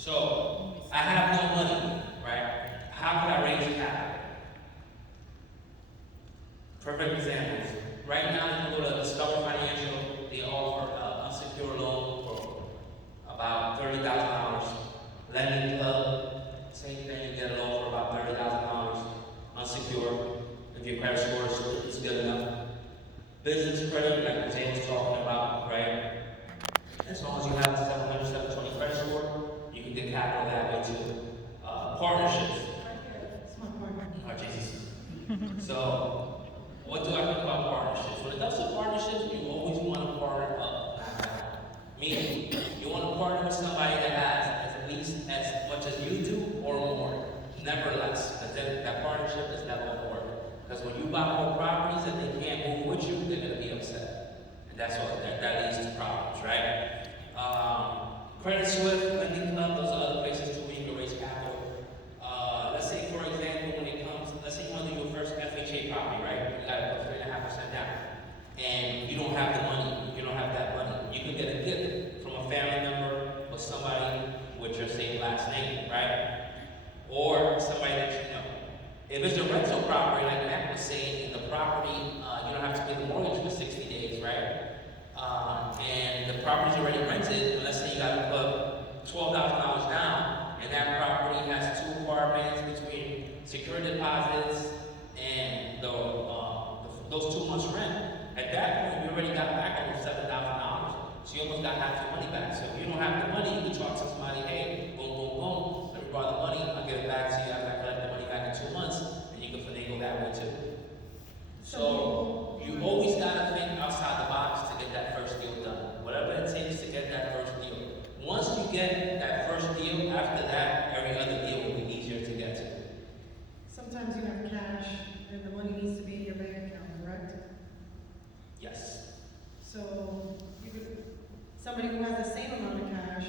So I have no money, right? How could I raise capital? Perfect examples. Right now, you can go to Discover Financial. They offer an unsecured loan for about $30,000. Lending Club, same thing. You get a loan for about $30,000 unsecured if your credit score is good enough. Business credit, like Jose was talking about, right? As long as you have a 700, 720 credit score, you can get capital that way too. Partnerships. Oh, Jesus. So, what do I think about partnerships? When it comes to partnerships, you always want to partner up, not down. Meaning, you want to partner with somebody that has at least as much as you do or more. Never less. Because then that partnership is never going to work. Because when you buy more properties and they can't move with you, they're going to be upset. And that's what that leads to problems, right? Credit Swift, Lending Club, those are other places too where you can raise capital. Let's say, for example, when it comes, let's say you want to do your first FHA property, right? You got to put 3.5% down. And you don't have the money, you don't have that money. You can get a gift from a family member or somebody with your same last name, right? Or somebody that you know. If it's a rental property, like Matt was saying, in the property, you don't have to pay the mortgage for 60 days, right? And the property's already rented, and let's say you got to put $12,000 down, and that property has 2 apartments between secure deposits and those 2 months rent. At that point, you already got back almost $7,000. So you almost got half your money back. So if you don't have the money, you can talk to somebody, hey, boom, boom, boom, let me borrow the money, I'll get it back to you after I collect the money back in 2 months, and you can finagle that way too. So you always gotta think outside the box to get that first deal done. Whatever it takes to get that first deal. Once you get that first deal, after that, every other deal will be easier to get to. Sometimes you have cash and the money needs to be in your bank account, correct? Yes. So you could, somebody who has the same amount of cash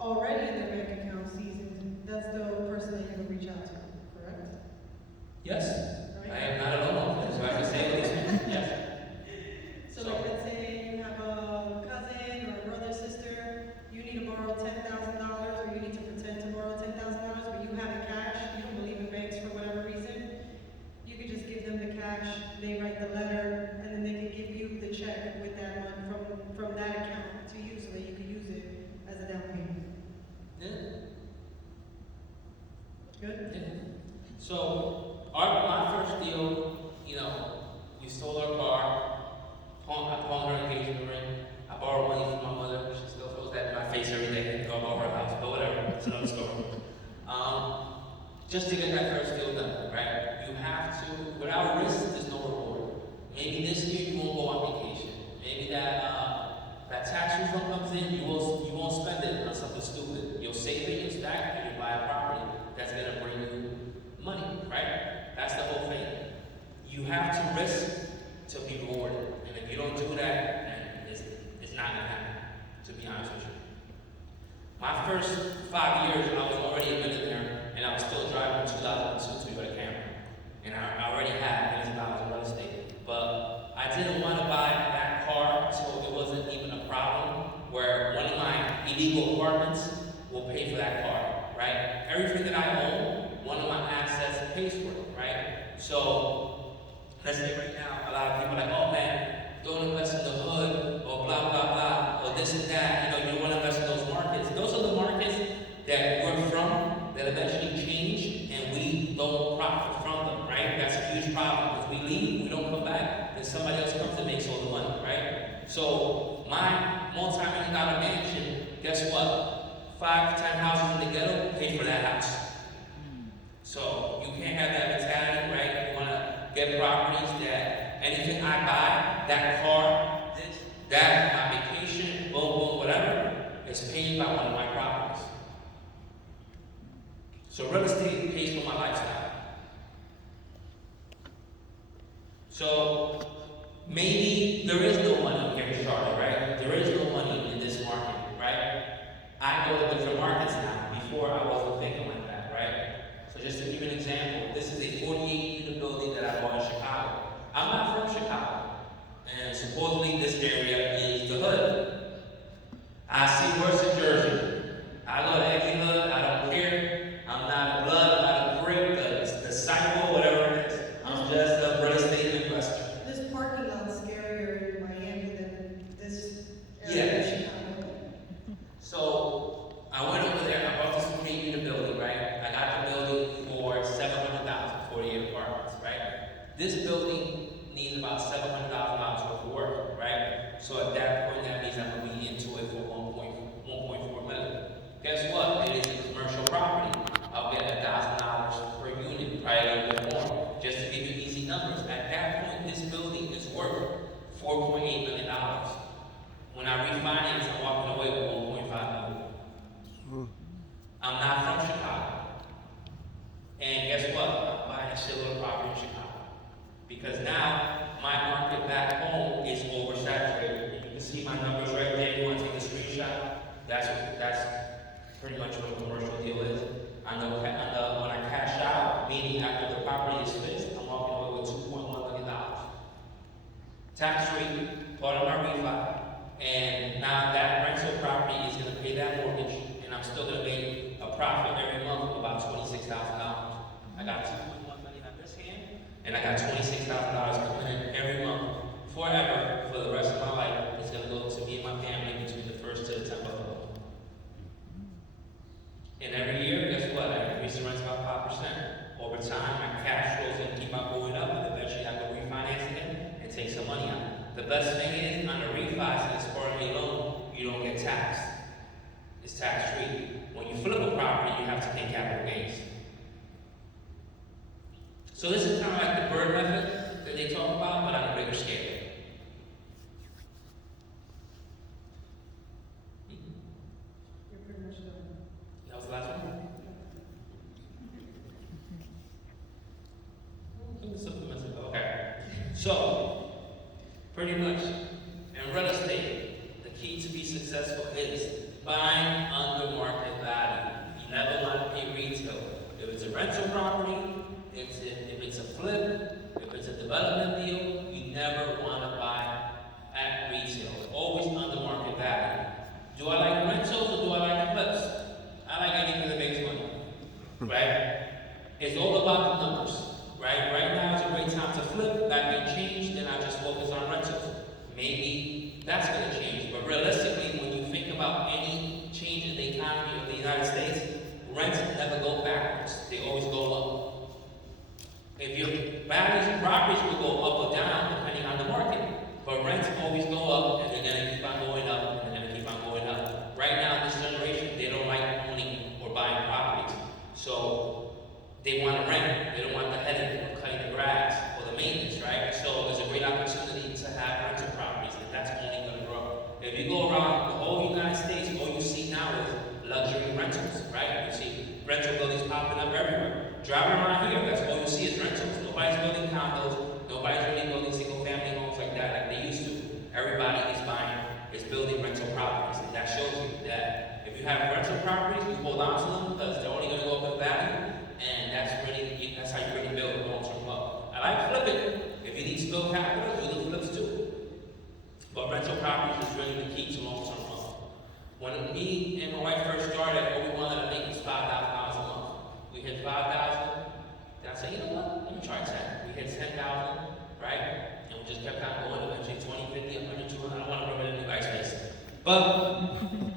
already in their bank account seasoned, that's the person that you would reach out to, correct? Yes. Right? I am not alone, so I can say this. Yes. So like let's say you have a cousin or a brother, sister, you need to borrow $10,000 or you need to pretend to borrow $10,000, but you have the cash, you don't believe in banks for whatever reason, you could just give them the cash, they write the letter, and then they can give you the check with that money from that account to you so that you can use it as a down payment. Yeah. Good? Yeah. So my first deal, we sold our car. I pawned her engagement ring. I borrowed money from my mother. She still throws that in my face every day. Go about her house, but whatever. It's another story. Just to get that first deal done, right? You have to. Without risk, there's no reward. Maybe this year you won't go on vacation. Maybe that tax refund comes in, you won't spend it on something stupid. You'll save it, you'll stack it, and you buy a property that's gonna bring you money, right? That's the whole thing. You have to risk to be rewarded. And if you don't do that, then it's not gonna happen, to be honest with you. My first 5 years, I was already a millionaire, and I was still driving a 2002 Toyota Camry. And I already had millions of dollars in real estate. But I didn't want to buy that car, so it wasn't even a problem where one of my illegal apartments will pay for that car, right? Everything that I own, one of my assets pays for it, right? So, let's say right now, a lot of people are like, oh man, don't invest in the hood, or blah, blah, blah, or this and that, you want to invest in those markets. Those are the markets that we're from, that eventually change, and we don't profit from them, right? That's a huge problem. If we leave, we don't come back, then somebody else comes and makes all the money, right? So, my multi-million-dollar mansion, guess what? 5 to 10 houses in the ghetto pay for that house. So you can't have that mentality, right? You want to get properties that anything I buy, that car, this, that, my vacation, boom, boom, whatever, is paid by one of my properties. So real estate pays for my lifestyle. So maybe there is no money here in Charlotte, right? There is no money in this market, right? I go to different markets now. Before I wasn't thinking like that, right? So just to give you an example, this is a 48-unit building that I bought in Chicago. I'm not from Chicago, and supposedly this area is the hood. I see worse in Jersey. I go to every hood This building needs about $700,000 worth of work, right? So at that point, that means I'm gonna be into it for 1.4 million. Guess what? It is a commercial property. I'll get $1,000 per unit, probably a little bit more. Just to give you easy numbers, at that point, this building is worth $4.8 million. When I refinance, I'm walking away with 1.5 million. I'm not from Chicago. And guess what? I'm buying a shitload of property in Chicago. Because now, my market back home is oversaturated. And you can see my numbers right there. You want to take a screenshot? That's pretty much what a commercial deal is. When I cash out, meaning after the property is fixed, I'm walking away with $2.1 million. Tax free, part of my refi. And now that rental property is going to pay that mortgage, and I'm still going to make a profit every month of about $26,000. I got $2.1 million on this hand, and I got $26,000 coming in every month forever for the rest of my life. It's going to go to me and my family between the 1st to the 10th of the month. And every year, guess what? I increase the rents about 5%. Over time, my cash flows going to keep on going up, and eventually I can refinance again and take some money out. The best thing is, on the refi, since it's part of your loan, you don't get taxed. It's tax free. When you flip a property, you have to pay capital gains. So this is kind of like the bird method that they talk about, but on a bigger scale. You're pretty much done. That was the last one? Okay. So, pretty much, in real estate, the key to be successful is buying under market value. You never want to pay retail. If it's a rental property, if it's a flip, if it's a development deal, you never want to buy at retail. Always under market value. Do I like rentals or do I like flips? I like anything that makes money, right? It's all about the numbers, right? Right now is a great time to flip. That may change, then I just focus on rentals. Maybe that's going to change, but realistically, when you think about any change in the economy of the United States, rents never go backwards. They always go up. If your values of properties will go up or down depending on the market, but rents always go up, and they're going to keep on going up, and they're going to keep on going up. Right now, this generation, they don't like owning or buying properties, so they want to rent. They don't want the headache of cutting the grass or the maintenance, right? So there's a great opportunity to have rental properties, and that's only going to grow. If you go around the whole United States, all you see now is luxury rentals, right? You see rental buildings popping up everywhere. Driving around here, that's all you see is rentals. Nobody's building condos. Nobody's really building single-family homes like that, like they used to. Everybody is building rental properties, and that shows you that if you have rental properties, you hold on to them because they're only going to go up in value, and that's how you really build long-term wealth. I like flipping. If you need to build capital, do the flips too. But rental properties is really the key to long-term wealth. When me and my wife first started, all we wanted to make was $5,000 a month. We hit 5,000. Then I said, you know what? Let me try 10. We hit 10,000, right? And we just kept on going. Eventually 20, 50, 100, 200. I don't want to run into guys' face. But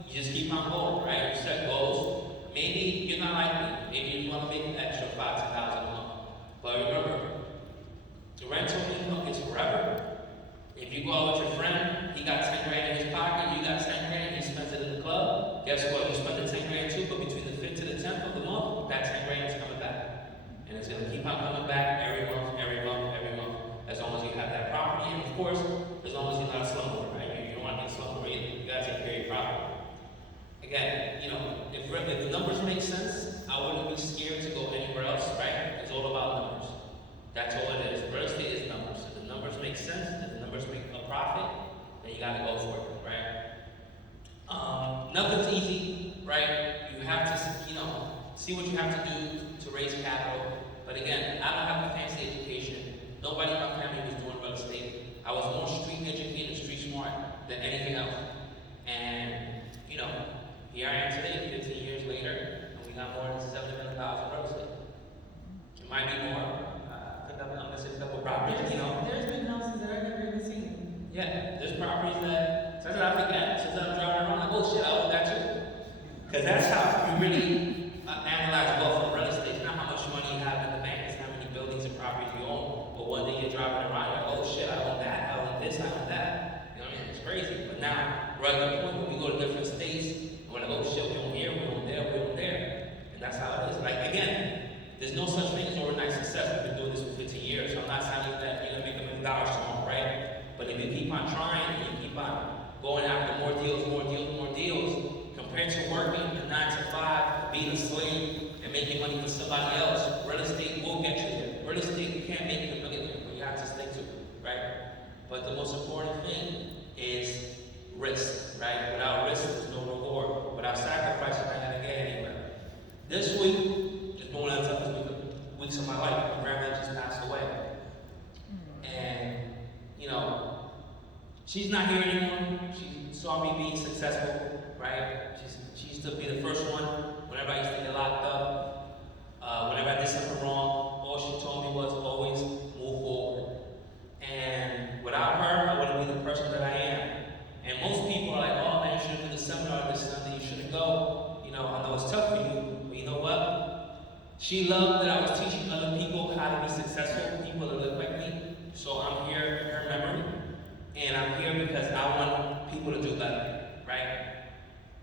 you just keep on going, right? You set goals. Maybe you're not like me. Maybe you want to make an extra $5,000 to $10,000 a month. But remember, the rental income is forever. If you go out with your friend, he got 10 grand in his pocket, you got 10 grand, he spends it in the club. Guess what? You spend the 10 grand too, but between the 5th to the 10th of the month, that 10 grand is coming back. And it's going to keep on coming back every month, every month, every month, as long as you have that property. And of course, as long as you're not a slumlord, right? You don't want to be a slumlord either. You got to take care of your property. Again, if the numbers make sense, I wouldn't be scared to go anywhere else, right? It's all about numbers. That's all it is. Real estate is numbers. If the numbers make sense, if the numbers make a profit, then you got to go for it, right? Nothing's easy, right? You have to, see what you have to do to raise capital. But again, I don't have a fancy education. Nobody in my family was doing real estate. I was more street educated, street smart than anything else. And, here I am today, 15 years later, and we got more than $7 million in real estate. It might be more. I think I'm missing a couple properties, There's been houses that I've never even seen. Yeah, there's properties that sometimes I forget. Sometimes I'm driving around like, oh shit, I own that too. Because that's how you really analyze wealth in real estate. It's not how much money you have in the bank, it's how many buildings and properties you own. But one day you're driving around, you're like, oh shit, I own that, I own this, I own that. You know what I mean? It's crazy. But now, we're at the point where we go to different states, and we're like, oh shit, we own here, we own there, we own there. And that's how it is. Like, again, there's no such thing as overnight success. We've been doing this for 15 years, so I'm not saying that you're gonna make $1 million tomorrow, right? But if you keep on trying, and you keep on going after more deals, compared to working a 9 to 5, being a slave, and making money for somebody else, real estate will get you there. Real estate, you can't make it $1 million, but you have to stick to it, right? But the most important thing is risk, right? Without risk, there's no reward. Without sacrifice, you're not gonna get anywhere. This week is one of the toughest weeks of my life. My grandmother just passed away. And, you know, she's not here anymore. She saw me being successful, right? She used to be the first one whenever I used to get locked up. Whenever I did something wrong, all she told me was always move forward. And without her, I wouldn't be the person that I am. And most people are like, oh man, you should have done the seminar this Sunday, you shouldn't go. You know, I know it's tough for you, but you know what? She loved that I was teaching other people how to be successful, people that look like me. So I'm here in her memory. And I'm here because I want people to do better, right?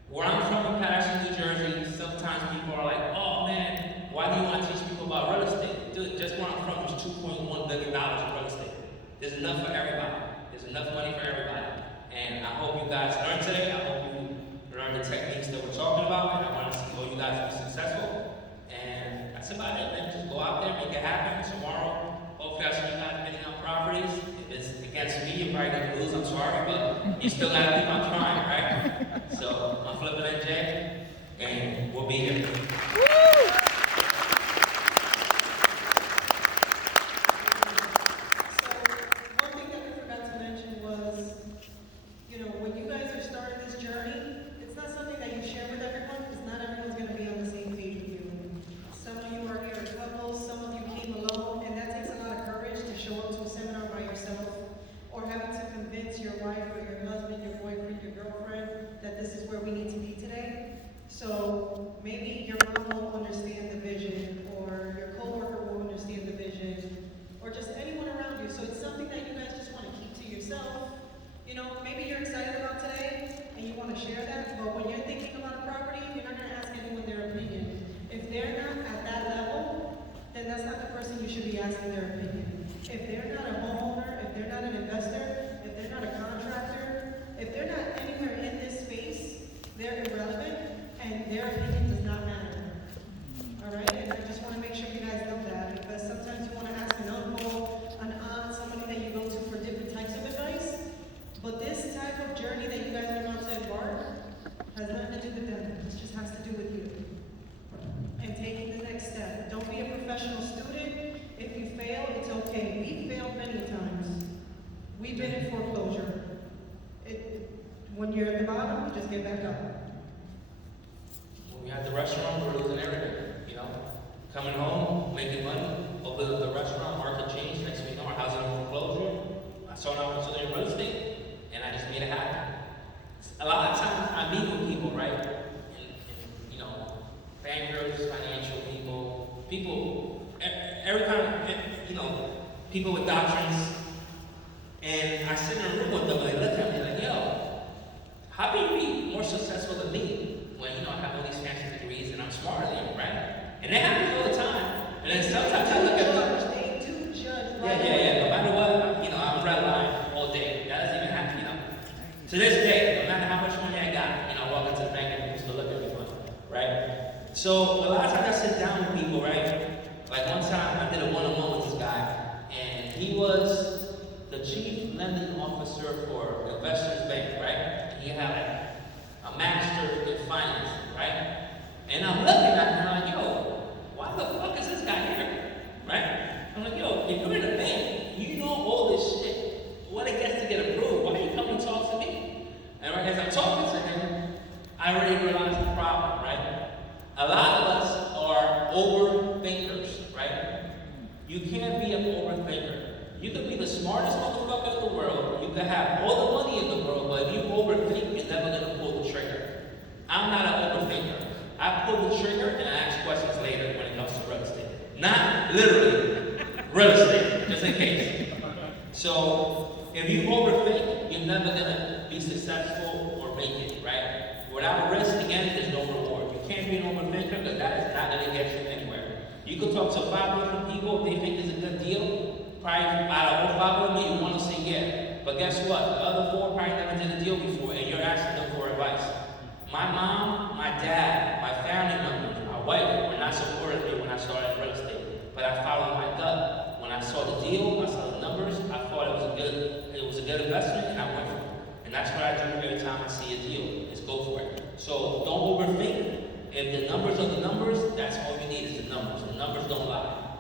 Where I'm from in Patterson, New Jersey, sometimes people are like, oh man, why do you want to teach people about real estate? Dude, just where I'm from, there's $2.1 billion in real estate. There's enough for everybody. There's enough money for everybody. And I hope you guys learned today. I hope you learned the techniques that we're talking about. And I want to see all you guys be successful. And that's about it, man. Just go out there, make it happen. Tomorrow, hopefully I'll see you guys bidding on properties. If it's against me, you're probably going to lose. I'm sorry, but you still got to keep on trying, right? So I'm flipping NJ, and we'll be here. So maybe your mom won't understand the vision, or your coworker won't understand the vision, or just anyone around you. So it's something that you guys just want to keep to yourself. You know, maybe you're excited about today and you want to share that, but when you're thinking about a property, you're not going to ask anyone their opinion. If they're not at that level, then that's not the person you should be asking their opinion. If they're not a homeowner, if they're not an investor, if they're not a contractor, if they're not anywhere in this space, they're irrelevant. And their opinion does not matter. All right? And I just want to make sure you guys know that, because sometimes you want to ask an uncle, an aunt, somebody that you go to for different types of advice. But this type of journey that you guys are about to embark has nothing to do with them. It just has to do with you. And taking the next step. Don't be a professional student. If you fail, it's okay. We failed many times. We've been in foreclosure. When you're at the bottom, you just get back up. We had the restaurant, we're losing everything, you know? Coming home, making money, open up the restaurant, market change, next week our house in foreclosure. I saw an opportunity in real estate, and I just made it happen. A lot of times I meet with people, right? And you know, bankers, financial people, every kind of, you know, people with doctrines. And I sit in a room with them and they look at me like, yo, how can you be more successful than me? When, you know, I have all these fancy degrees and I'm smarter than you, right? And that happens all the time. And then sometimes I look at them. They do judge. Yeah. No matter what, you know, I'm redline all day. That doesn't even happen, you know. To this day, no matter how much money I got, you know, I walk into the bank and people still look at me funny, right? So a lot of times I sit down with people, right? Like one time I did a one-on-one with this guy, and he was the chief lending officer for Investors Bank, right? And he had a master in finance, right? And I'm looking at him, I'm like, yo, why the fuck is this guy here? Right? I'm like, yo, if you're in a bank, you know all this shit, what it gets to get approved, why are you coming to talk to me? And right as I'm talking to him, I already realized the problem, right? A lot of us are overthinkers, right? You can't be an overthinker. You could be the smartest motherfucker in the world, you could have all the money in the world, but if you overthink, you're never gonna pull the trigger. I'm not an overthinker. I pull the trigger and I ask questions later when it comes to real estate. Not literally real estate. just in case. So, if you overthink, you're never gonna be successful or make it, right? Without risk, again, there's no reward. You can't be an overthinker because that is not gonna get you anywhere. You could talk to 5 different people, if they think it's a good deal, probably out of all 5 of them, you wanna say yeah. But guess what? The other 4 probably never did a deal before, and you're asking them for advice. My mom, my dad, my family members, my wife were not supportive of me when I started real estate. But I followed my gut. When I saw the deal, I saw the numbers, I thought it was a good investment, and I went for it. And that's what I do every time I see a deal, is go for it. So don't overthink. If the numbers are the numbers, that's all you need is the numbers. The numbers don't lie.